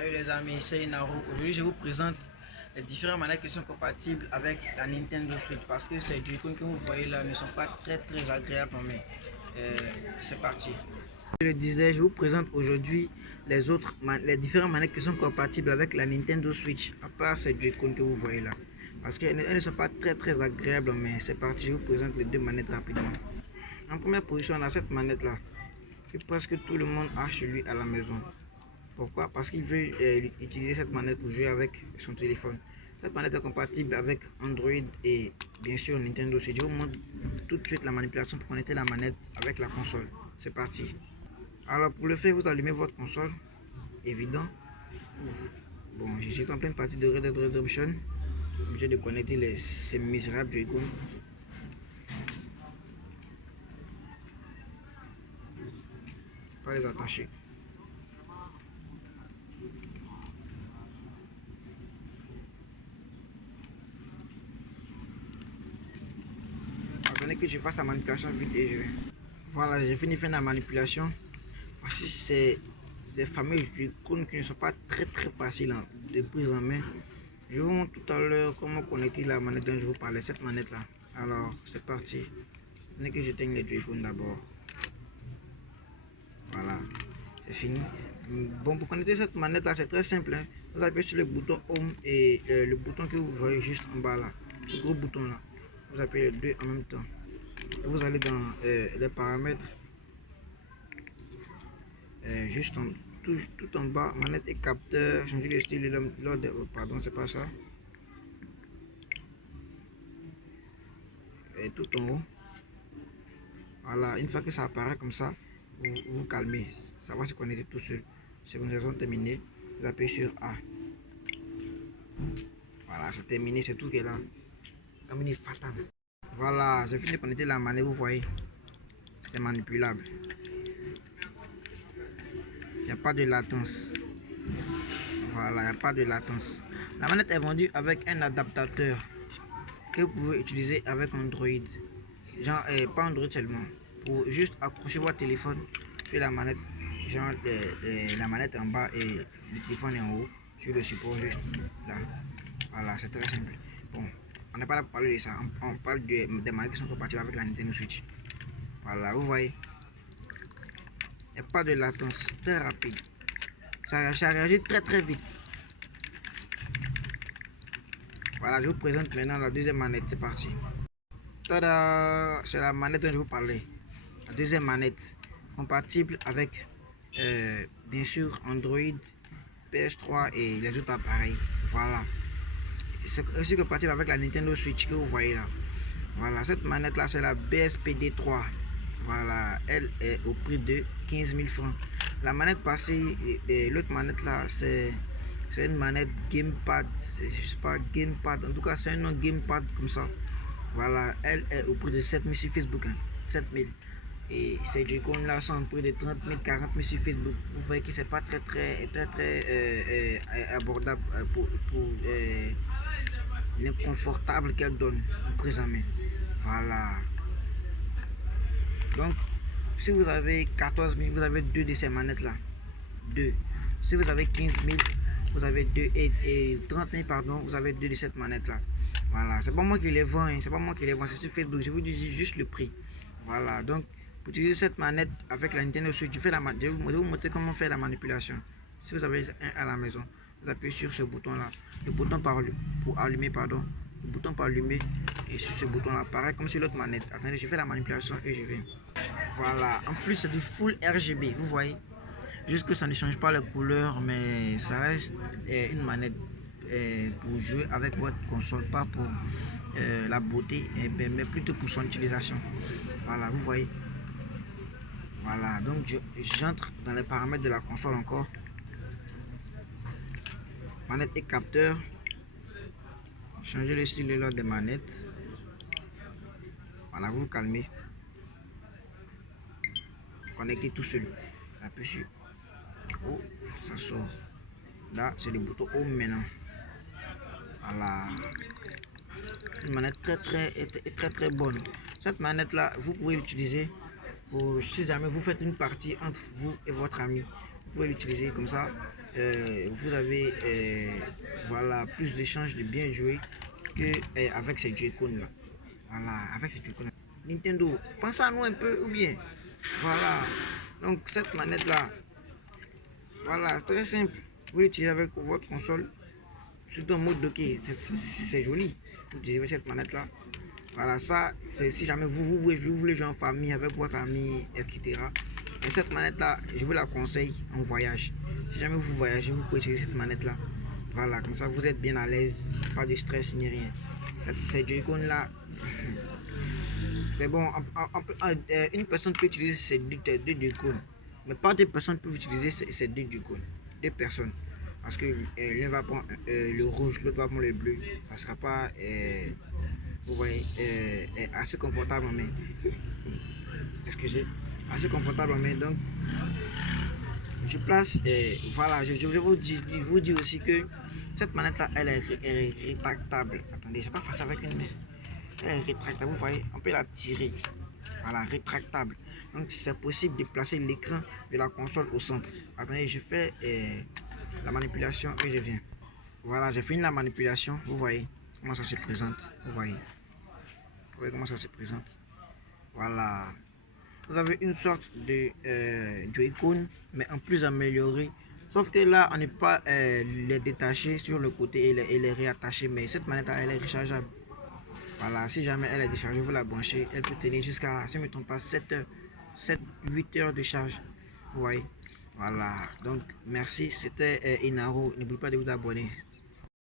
Salut les amis, c'est Inaru. Aujourd'hui, je vous présente les différentes manettes qui sont compatibles avec la Nintendo Switch parce que ces Joy-Con que vous voyez là ne sont pas très agréables en main. C'est parti. Je le disais, je vous présente aujourd'hui les différentes manettes qui sont compatibles avec la Nintendo Switch, à part ces Joy-Con que vous voyez là. Parce qu'elles ne sont pas très agréables en main. C'est parti, je vous présente les deux manettes rapidement. En première position, on a cette manette là que presque tout le monde a chez lui à la maison. Pourquoi? Parce qu'il veut utiliser cette manette pour jouer avec son téléphone. Cette manette est compatible avec Android et bien sûr Nintendo Switch. Je vous montre tout de suite la manipulation pour connecter la manette avec la console. C'est parti. Alors pour le faire, vous allumez votre console. Évident. Bon, je suis en pleine partie de Red Dead Redemption. Obligé de connecter ces misérables Joy-Con. Pas les attacher. Attendez que je fasse la manipulation vite et je vais. Voilà, j'ai fini de faire la manipulation. Voici ces fameux Joy-Con qui ne sont pas très faciles de prise en main. Je vous montre tout à l'heure comment connecter la manette dont je vous parlais, cette manette là. Alors c'est parti. Attendez que j'éteigne les Joy-Con d'abord. Voilà, c'est fini. Bon, pour connecter cette manette là, c'est très simple. Hein. Vous appuyez sur le bouton Home et le bouton que vous voyez juste en bas là. Le gros bouton là. Vous appuyez les deux en même temps. Vous allez dans les paramètres. Juste tout en bas, manette et capteur, changer le style, pardon, c'est pas ça. Et tout en haut. Voilà, une fois que ça apparaît comme ça, vous vous calmez, ça va se connecter tout seul. Synchronisation terminée, vous appuyez sur A. Voilà, c'est terminé, c'est tout qui est là. Comme une fatal. Voilà, j'ai fini de connecter la manette, vous voyez. C'est manipulable. Il n'y a pas de latence. Voilà, il n'y a pas de latence. La manette est vendue avec un adaptateur que vous pouvez utiliser avec Android. Genre, pas Android seulement. Pour juste accrocher votre téléphone sur la manette. Genre, la manette en bas et le téléphone est en haut. Sur le support juste là. Voilà, c'est très simple. Bon, on n'est pas là pour parler de ça. On parle des manettes qui sont compatibles avec la Nintendo Switch. Voilà, vous voyez. Il n'y a pas de latence. Très rapide. Ça réagit très vite. Voilà, je vous présente maintenant la deuxième manette. C'est parti. Tada! C'est la manette dont je vous parlais. La deuxième manette. Compatible avec, bien sûr, Android, PS3 et les autres appareils. Voilà. C'est aussi compatible avec la Nintendo Switch que vous voyez là. Voilà, cette manette là, c'est la BSPD3. Voilà, elle est au prix de 15 000 francs. La manette passée, l'autre manette là, c'est une manette gamepad. Je sais pas, gamepad. En tout cas, c'est un nom gamepad comme ça. Voilà, elle est au prix de 7 000 sur Facebook. Hein, 7 000. Et ces Joy-Con là sont au prix de 30 000, 40 000 sur Facebook. Vous voyez que c'est pas très abordable pour l'inconfortable qu'elle donne en prise en main. Voilà. Donc, si vous avez 14 000, vous avez deux de ces manettes là. Deux. Si vous avez 15 000, vous avez deux. Et 30 000, pardon, vous avez deux de cette manette là. Voilà. C'est pas moi qui les vends. Hein. C'est pas moi qui les vends. C'est sur Facebook. Je vous dis juste le prix. Voilà. Donc, pour utiliser cette manette avec la Nintendo Switch, je vais vous montrer comment faire la manipulation. Si vous avez un à la maison, vous appuyez sur ce bouton là. Le bouton pour allumer, pardon. Le bouton pour allumer et sur ce bouton là, pareil comme sur l'autre manette. Attendez, je fais la manipulation et je viens. Voilà, en plus c'est du full RGB, vous voyez. Juste que ça ne change pas les couleurs, mais ça reste une manette pour jouer avec votre console, pas pour la beauté, mais plutôt pour son utilisation. Voilà, vous voyez. Voilà, donc j'entre dans les paramètres de la console encore. Manette et capteur. Changer le style de l'ordre des manettes. Voilà, vous vous calmez. Connectez tout seul. Appuyez sur O, ça sort. Là, c'est le bouton Home maintenant. Voilà. Une manette très bonne. Cette manette là, vous pouvez l'utiliser pour si jamais vous faites une partie entre vous et votre ami. Vous pouvez l'utiliser comme ça. Vous avez voilà, plus de chances de bien jouer que avec ces Joy-Con là. Voilà, avec ces Joy-Con là. Nintendo, pensez à nous un peu ou bien. Voilà. Donc cette manette là, voilà, c'est très simple. Vous l'utilisez avec votre console, surtout en mode docké. C'est joli. Vous utilisez cette manette là. Voilà, ça, c'est si jamais vous voulez jouer en famille avec votre ami, etc. Et cette manette là, je vous la conseille en voyage. Si jamais vous voyagez, vous pouvez utiliser cette manette là. Voilà, comme ça vous êtes bien à l'aise, pas de stress ni rien. Cette Joy-Con là, c'est bon. Une personne peut utiliser ces deux Joy-Con, mais pas deux personnes peuvent utiliser ces deux Joy-Con. Deux personnes. Parce que l'un va prendre le rouge, l'autre va prendre le bleu. Ça sera pas, vous voyez, assez confortable en main. Excusez, assez confortable en main. Donc, je place, voilà, je vais vous dire aussi que cette manette là, elle est rétractable. Attendez, c'est pas facile avec une main. Elle est rétractable, vous voyez, on peut la tirer. Voilà, rétractable. Donc, c'est possible de placer l'écran de la console au centre. Attendez, je fais la manipulation et je viens. Voilà, j'ai fini la manipulation. Vous voyez comment ça se présente. Vous voyez comment ça se présente. Voilà. Vous avez une sorte de Joy-Con, mais en plus amélioré. Sauf que là, on n'est pas les détacher sur le côté et les réattacher. Mais cette manette, elle est rechargeable. Voilà, si jamais elle est déchargée, vous la branchez. Elle peut tenir jusqu'à, si je ne me trompe pas, 7 heures, 8 heures de charge. Vous voyez. Voilà. Donc, merci. C'était Inaro. N'oubliez pas de vous abonner.